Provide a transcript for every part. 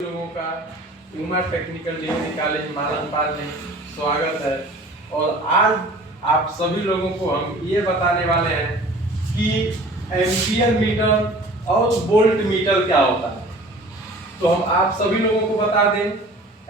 लोगों का Uma technical degree college मालनपाल में स्वागत है। और आज आप सभी लोगों को हम ये बताने वाले हैं कि एम्पियर मीटर और वोल्ट मीटर क्या होता है। तो हम आप सभी लोगों को बता दें,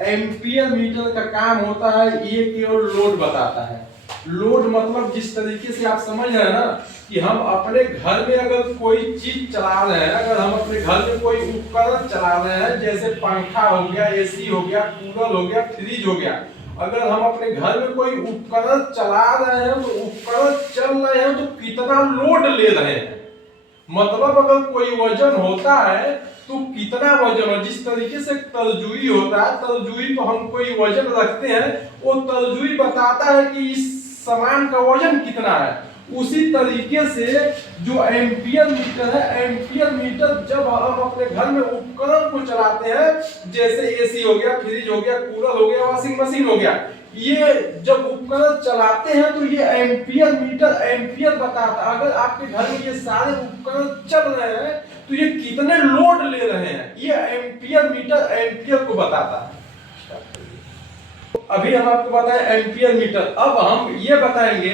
एम्पियर मीटर का काम होता है ये केवल लोड बताता है। लोड मतलब जिस तरीके से आप समझ रहे हैं ना कि हम अपने घर में अगर कोई चीज चला रहे हैं, अगर हम अपने घर में कोई उपकरण चला रहे हैं, जैसे पंखा हो गया, एसी हो गया, कूलर हो गया, फ्रिज हो गया, अगर हम अपने घर में कोई उपकरण चला रहे हैं तो उपकरण चल रहे हैं तो कितना लोड ले रहे हैं, मतलब अगर कोई वजन होता है तो कितना वजन हो। जिस तरीके से तरजुई होता है, तरजुई पर हम कोई वजन रखते हैं, वो तरजुई बताता है कि इस सामान का वजन कितना है। उसी तरीके से जो एम्पियर मीटर है, एम्पियर मीटर जब हम अपने घर में उपकरण को चलाते हैं, जैसे एसी हो गया, फ्रिज हो गया, कूलर हो गया, वॉशिंग मशीन हो गया, ये जब उपकरण चलाते हैं तो ये एम्पियर मीटर एम्पियर बताता है। अगर आपके घर में ये सारे उपकरण चल रहे हैं तो ये कितने लोड ले रहे हैं, ये एम्पियर मीटर एम्पियर को बताता है। अभी हम आपको बताएं एम्पियर मीटर। अब हम ये बताएंगे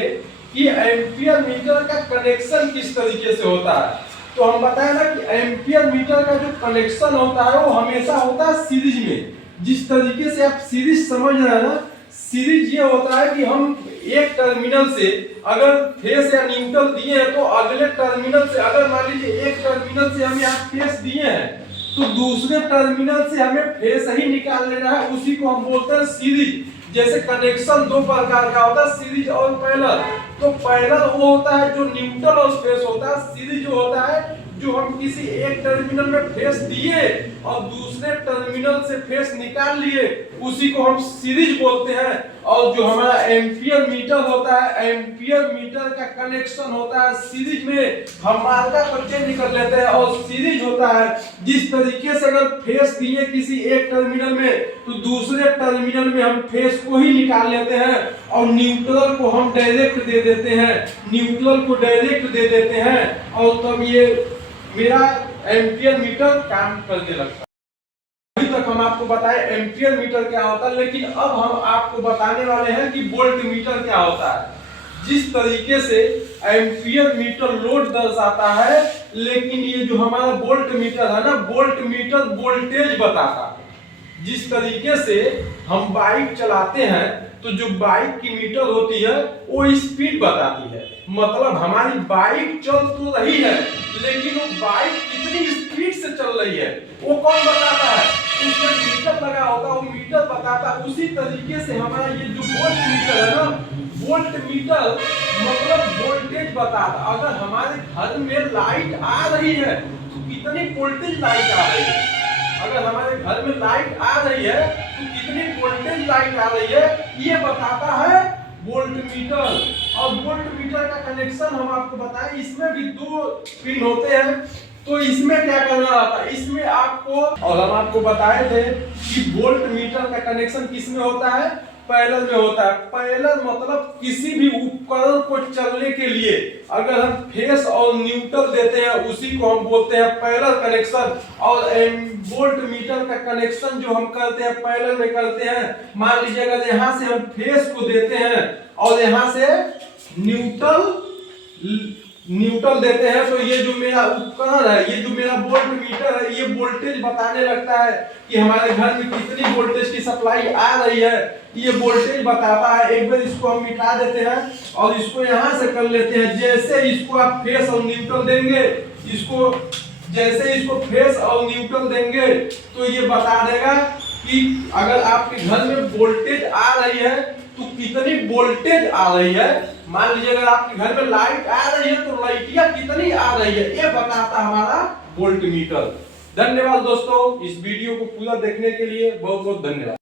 कि एम्पियर मीटर का कनेक्शन किस तरीके से होता है। तो हम बताएं ना कि एम्पियर मीटर का जो कनेक्शन होता है वो हमेशा होता है सीरीज में। जिस तरीके से आप सीरीज समझ रहे हैं ना, सीरीज ये होता है कि हम एक टर्मिनल से अगर फेस या न्यूट्रल दिए हैं तो अगले टर्मिनल से, अगर मान लीजिए एक टर्मिनल से हम यहाँ फेस दिए हैं तो दूसरे टर्मिनल से हमें फेस ही निकाल लेना है, उसी को हम बोलते हैं सीरीज। जैसे कनेक्शन दो प्रकार का होता है, सीरीज और पैरेलल। तो पैरेलल वो होता है जो न्यूट्रल और फेस होता है, सीरीज जो होता है जो हम किसी एक टर्मिनल में फेस दिए और दूसरे टर्मिनल से फेस निकाल लिए, उसी को हम सीरीज बोलते हैं। और जो हमारा एम्पियर मीटर होता है, एम्पियर मीटर का कनेक्शन होता है सीरीज में। हम मार्का को चेंज कर लेते हैं और सीरीज होता है जिस तरीके से अगर फेस दिए किसी एक टर्मिनल में तो दूसरे टर्मिनल में हम फेस को ही निकाल लेते हैं और न्यूट्रल को हम डायरेक्ट दे देते हैं, न्यूट्रल को डायरेक्ट दे देते हैं और तब ये मेरा एम्पियर मीटर काम करने लगता है। अभी तक हम आपको बताएं एम्पियर मीटर क्या होता है, लेकिन अब हम आपको बताने वाले हैं कि वोल्ट मीटर क्या होता है। जिस तरीके से एम्पियर मीटर लोड दर्शाता है, लेकिन ये जो हमारा वोल्ट मीटर है ना, वोल्ट मीटर वोल्टेज बताता है। जिस तरीके से हम बाइक चलाते हैं तो जो बाइक की मीटर होती है वो स्पीड बताती है, मतलब हमारी बाइक चल तो रही है लेकिन वो बाइक कितनी स्पीड से चल रही है वो कौन बताता है, उसमें मीटर लगा होता है, वो मीटर बताता है। उसी तरीके से हमारा ये जो वोल्ट मीटर है ना, वोल्ट मीटर मतलब वोल्टेज बताता। अगर हमारे घर में लाइट आ रही है तो कितनी वोल्टेज लाइट आ रही है, अगर हमारे घर में लाइट आ रही है तो कितनी वोल्टेज लाइट आ रही है, ये बताता है वोल्ट मीटर। और वोल्ट मीटर का कनेक्शन हम आपको बताएं, इसमें भी दो पिन होते हैं। तो इसमें क्या करना आता है, इसमें आपको, और हम आपको बताए थे कि वोल्ट मीटर का कनेक्शन किसमें होता है, पैरेलल में होता है। पैरेलल मतलब किसी भी उपकरण को चलने के लिए अगर हम फेस और न्यूट्रल देते हैं उसी को हम बोलते हैं पैरेलल कनेक्शन। और वोल्ट मीटर का कनेक्शन जो हम करते हैं पैरेलल में करते हैं, मान लीजिए अगर यहाँ से हम फेस को देते हैं और यहाँ से न्यूट्रल देते हैं तो ये जो मेरा उपकरण है, ये जो मेरा वोल्ट मीटर है, ये वोल्टेज बताने लगता है कि हमारे घर में कितनी वोल्टेज की सप्लाई आ रही है, ये वोल्टेज बताता है। एक बार इसको हम मिटा देते हैं और इसको यहाँ से कर लेते हैं। जैसे इसको आप फेस और न्यूट्रल देंगे, इसको जैसे इसको फेस और न्यूट्रल देंगे तो ये बता देगा कि अगर आपके घर में वोल्टेज आ रही है तो कितनी वोल्टेज आ रही है। मान लीजिए अगर आपके घर में लाइट आ रही है तो लाइटिया कितनी आ रही है, ये बताता हमारा वोल्ट मीटर। धन्यवाद दोस्तों, इस वीडियो को पूरा देखने के लिए बहुत बहुत धन्यवाद।